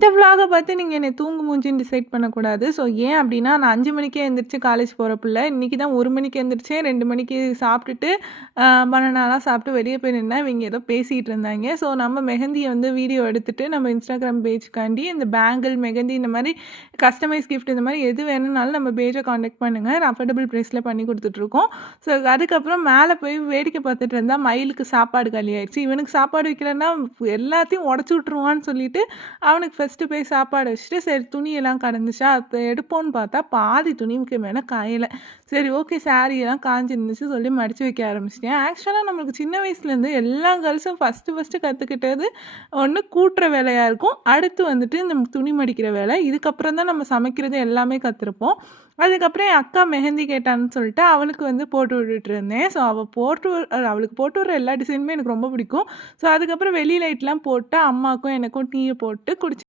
இந்த விளாக பார்த்து நீங்க என்னைய தூங்கு மூஞ்சின்னு டிசைட் பண்ணக்கூடாது. ஸோ ஏன் அப்டின்னா, நான் 5 மணிக்கே எந்திரிச்சு காலேஜ் போற புள்ள. இன்னைக்கு தான் 1 மணிக்கு எந்திரிச்சேன். 2 மணிக்கு சாப்ட்டுட்டு, பனானாலாம் சாப்ட்டு வெளிய போய் நின்னேன். இவைங்க ஏதோ பேசிட்டு இருந்தாய்ங்க. ஸோ நம்ம மெஹந்திய வந்து வீடியோ எடுத்துட்டு, நம்ம Instagram பேஜ்க்காண்டி இந்த பேங்கிள், மெஹந்தி இந்த மாரி கஸ்டமைஸ் கிஃப்ட் இந்த மாரி எது வேணும்னாலும் நம்ம பேஜ கான்டாக்ட் பண்ணுங்க. அஃபோர்டபுள் பிரைஸ்ல பண்ணி குடுத்துட்டுருக்கோம். ஸோ அதுக்கப்புறம் மேல போய் வேடிக்கை பார்த்துட்டு இருந்தா, மயிலுக்கு சாப்பாடு காலியாயிருச்சு. இவனுக்கு சாப்பாடு வைக்கலன்னா எல்லாத்தையும் உடைச்சு விட்டுருவான்னு சொல்லிட்டு, அவனுக்கு ஃபர்ஸ்ட்டு போய் சாப்பாடு வச்சுட்டு, சரி துணியெல்லாம் கடந்துச்சா, அப்ப எடுப்போம்ன்னு பார்த்தா, பாதி துணிக்கு மேல காயல. சரி ஓகே சாரியெல்லாம் காஞ்சிருந்துச்சு சொல்லி மடிச்சு வைக்க ஆரம்பிச்சுட்டேன். ஆக்சுவலா நம்மளுக்கு சின்ன வயசுலேருந்து எல்லா கேர்ள்ஸும் ஃபர்ஸ்ட்டு கத்துக்கிட்டது, ஒண்ணு கூட்டுற வேலையா இருக்கும். அடுத்து வந்துட்டு இந்த துணி மடிக்கிற வேலை. இதுக்கப்புறம் தான் நம்ம சமைக்கிறது எல்லாமே கத்துருப்போம். அதுக்கப்புறம் என் அக்கா மெஹந்தி கேட்டான்னு சொல்லிட்டு, அவளுக்கு வந்து போட்டு விட்டுட்டு இருந்தேன். ஸோ அவளுக்கு போட்டு விடுற எல்லா டிசைனுமே எனக்கு ரொம்ப பிடிக்கும். ஸோ அதுக்கப்புறம் வெளி லைட்லாம் போட்டு, அம்மாக்கும் எனக்கும் டீய போட்டு குடிச்சு